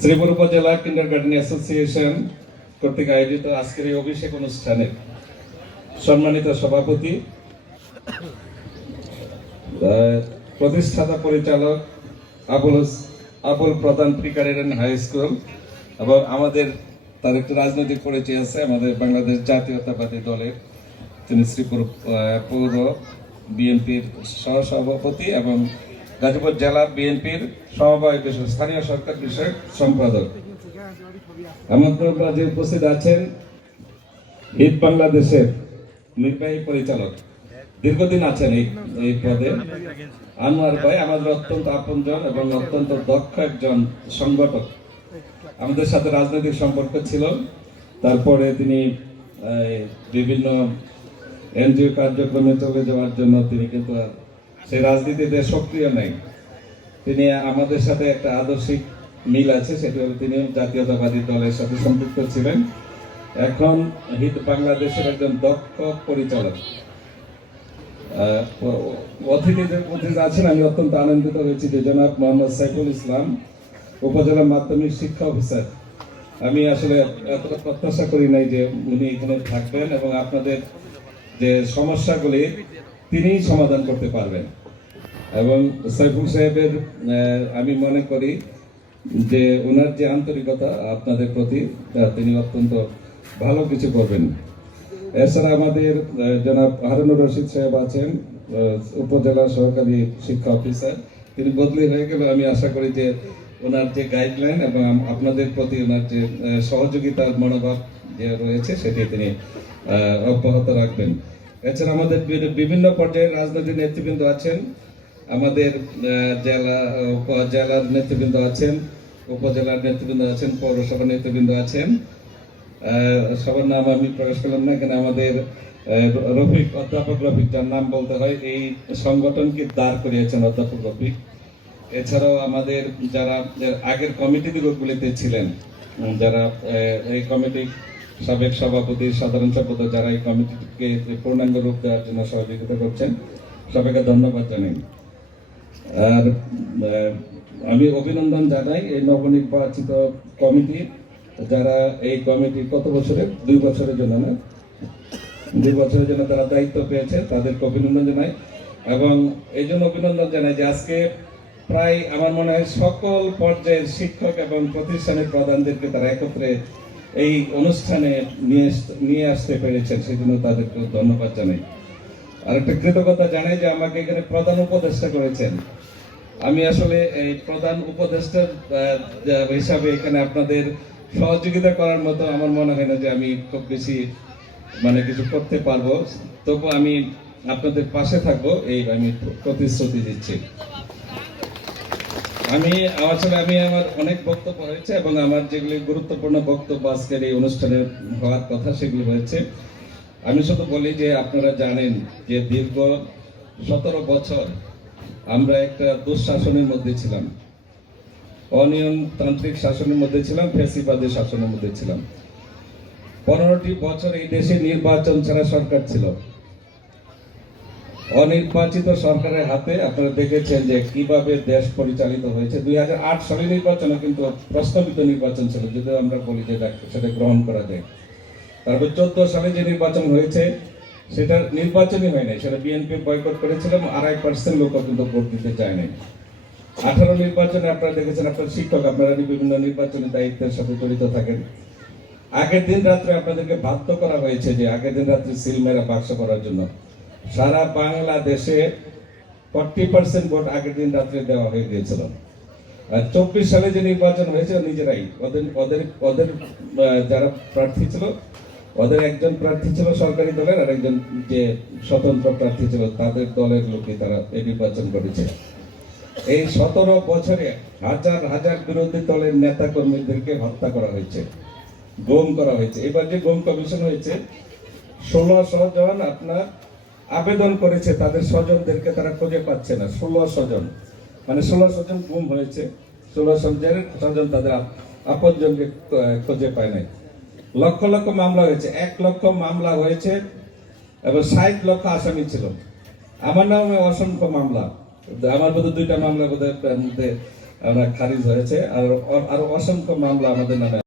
শ্রীপুর উপজেলা কিন্ডার garden association কর্তৃক আয়োজিত আজকের এই অভিষেক অনুষ্ঠানে সম্মানিত সভাপতি প্রতিষ্ঠাতা পরিচালক আবুল আবুল প্রধান প্রি ক্যাডেট হাই স্কুল এবং আমাদের তার একটা রাজনৈতিক পরিচয় আছে, আমাদের বাংলাদেশ জাতীয়তাবাদী দলের। তিনি শ্রীপুর পৌর বিএনপির সহসভাপতি এবং গাজীপুর জেলা বিএনপির সমবায় বিষয় স্থানীয় সরকার বিষয়ক সম্পাদক। আমাদের উপস্থিত আছেন হিট বাংলাদেশের নির্বাহী পরিচালক। দীর্ঘদিন আছেন এই এই পদে। আনোয়ার ভাই আমাদের অত্যন্ত আপনজন এবং অত্যন্ত দক্ষ একজন সংগঠক। আমাদের সাথে রাজনৈতিক সম্পর্ক ছিল। তারপরে তিনি বিভিন্ন এনজিও কার্যক্রমে চলে যাওয়ার জন্য তিনি কিন্তু সেই রাজনীতিতে সক্রিয় নেই। তিনি আমাদের সাথে একটা আদর্শিক মিল আছে, সেটা তিনি জাতীয়তাবাদী দলের সাথে সম্পৃক্ত ছিলেন। এখন হিত বাংলাদেশের একজন দক্ষ পরিচালক। অতিথিদের মধ্যে আছেন, আমি অত্যন্ত আনন্দিত হয়েছি যে জনাব মোহাম্মদ সাইফুল ইসলাম, উপজেলা মাধ্যমিক শিক্ষা অফিসার। আমি আসলে এতটা প্রত্যাশা করি নাই যে উনি এখানে থাকবেন এবং আপনাদের যে সমস্যাগুলি তিনিই সমাধান করতে পারবেন। এবং সাইফুল সাহেবের আমি মনে করি যে ওনার যে আন্তরিকতা আপনাদের প্রতি তিনি অত্যন্ত ভালো কিছু করবেন। এছাড়া আমাদের জনাব হারুনুর রশিদ সাহেব আছেন উপজেলা সহকারী শিক্ষা অফিসার। তিনি বদলি হয়ে গেলে। আমি আশা করি যে ওনার যে গাইডলাইন এবং আপনাদের প্রতি ওনার যে সহযোগিতার মনোভাব যে রয়েছে, সেটি তিনি অব্যাহত রাখবেন। এছাড়া আমাদের বিভিন্ন পর্যায়ের রাজনৈতিক নেতৃবৃন্দ আছেন। আমাদের জেলা উপজেলার নেতৃবৃন্দ আছেন, উপজেলার নেতৃবৃন্দ আছেন, পৌরসভার নেতৃবৃন্দ আছেন। সবার নাম আমি প্রকাশ করলাম না, এখানে আমাদের রফিক, অধ্যাপক রফিক, যার নাম বলতে হয়, এই সংগঠনকে দাঁড় করিয়েছেন অধ্যাপক রফিক। এছাড়াও আমাদের যারা আগের কমিটি গুলিতে ছিলেন, যারা এই কমিটি সাবেক সভাপতি, সাধারণ সম্পাদক যারা এই কমিটিকে পূর্ণাঙ্গ রূপ দেওয়ার জন্য সহযোগিতা করছেন, সবাইকে ধন্যবাদ জানাই। আর আমি অভিনন্দন জানাই এই নবনির্বাচিত কমিটি, যারা এই কমিটি কত বছরে? দুই বছরের জন্য না? দুই বছরের জন্য তারা দায়িত্ব পেয়েছে, তাদেরকে অভিনন্দন জানাই। এবং এই জন্য অভিনন্দন জানাই যে আজকে প্রায় আমার মনে হয় সকল পর্যায়ের শিক্ষক এবং প্রতিষ্ঠানের প্রধানদেরকে তারা একত্রে এই অনুষ্ঠানে নিয়ে আসতে পেরেছেন সেই জন্য তাদেরকে ধন্যবাদ জানাই। আর একটা কৃতজ্ঞতা জানাই যে আমাকে এখানে প্রধান উপদেষ্টা করেছেন। আমি আসলে এই প্রধান উপদেষ্টা হিসাবে এখানে আপনাদের সহযোগিতা করার মতো আমার মনে হয় না যে আমি খুব বেশি মানে কিছু করতে পারব। তবু আমি আপনাদের পাশে থাকব, এই আমি প্রতিশ্রুতি দিচ্ছি। আমি আসলে আমি আমার অনেক বক্তব্য হয়েছে এবং আমার যেগুলি গুরুত্বপূর্ণ বক্তব্য আজকের এই অনুষ্ঠানে হওয়ার কথা সেগুলি হয়েছে। আমি শুধু বলি যে আপনারা জানেন যে দীর্ঘ সতেরো বছর আমরা একটা দুঃশাসনের মধ্যে ছিলাম। অনিয়মতান্ত্রিক শাসনের মধ্যে ছিলাম ফেসিবাদী শাসনের মধ্যে ছিলাম। পনেরোটি বছর এই দেশে নির্বাচন ছাড়া সরকার ছিল। অনির্বাচিত সরকারের হাতে আপনারা দেখেছেন যে কীভাবে দেশ পরিচালিত হয়েছে। দুই হাজার আট সালে নির্বাচনে কিন্তু প্রস্তাবিত নির্বাচন ছিল, যদিও আমরা বলি যে সেটা গ্রহণ করা যায়। তারপর চোদ্দ সালে যে নির্বাচন হয়েছে, সেটা নির্বাচনই হয় নাই, সেটা বিএনপি বয়কট করেছিল আড়াই পার্সেন্ট লোক কিন্তু ভোট দিতে চায় নাই। আঠারো নির্বাচনে আপনারা দেখেছেন, আপনার শিক্ষক, আপনারা বিভিন্ন নির্বাচনী দায়িত্বের সাথে জড়িত থাকেন। আগের দিন রাত্রে আপনাদেরকে বাধ্য করা হয়েছে যে আগের দিন রাত্রে সিল মেরা বাক্স করার জন্য। সারা বাংলাদেশে ফর্টি পার্সেন্ট ভোট আগের দিন রাত্রে দেওয়া হয়ে গিয়েছিল। আর চব্বিশ সালে যে নির্বাচন হয়েছে নিজেরাই, ওদের ওদের ওদের যারা প্রার্থী ছিল, ওদের একজন প্রার্থী ছিল সরকারি দলের, আর একজন যে স্বতন্ত্র প্রার্থী ছিল, তাদের দলের লোকে তারা এই নির্বাচন করেছে। এই সতেরো বছরে হাজার হাজার বিরোধী দলের নেতা কর্মীদেরকে হত্যা করা হয়েছে, গুম করা হয়েছে। এবার যে গুম কমিশন হয়েছে, ষোলোশো জন আপনার আবেদন করেছে, তাদের স্বজনদেরকে তারা খুঁজে পাচ্ছে না। ষোলো স্বজন মানে ষোলো স্বজন গুম হয়েছে, ষোলো স্বজনের স্বজন তাদের আপনজনকে খুঁজে পায় নাই। লক্ষ লক্ষ মামলা হয়েছে, এক লক্ষ মামলা হয়েছে, এবং ষাট লক্ষ আসামি ছিল। আমার নামে অসংখ্য মামলা, আমার বোধহয় দুইটা মামলা বোধহয় আমরা খারিজ হয়েছে, আর, আরও অসংখ্য মামলা আমাদের নামে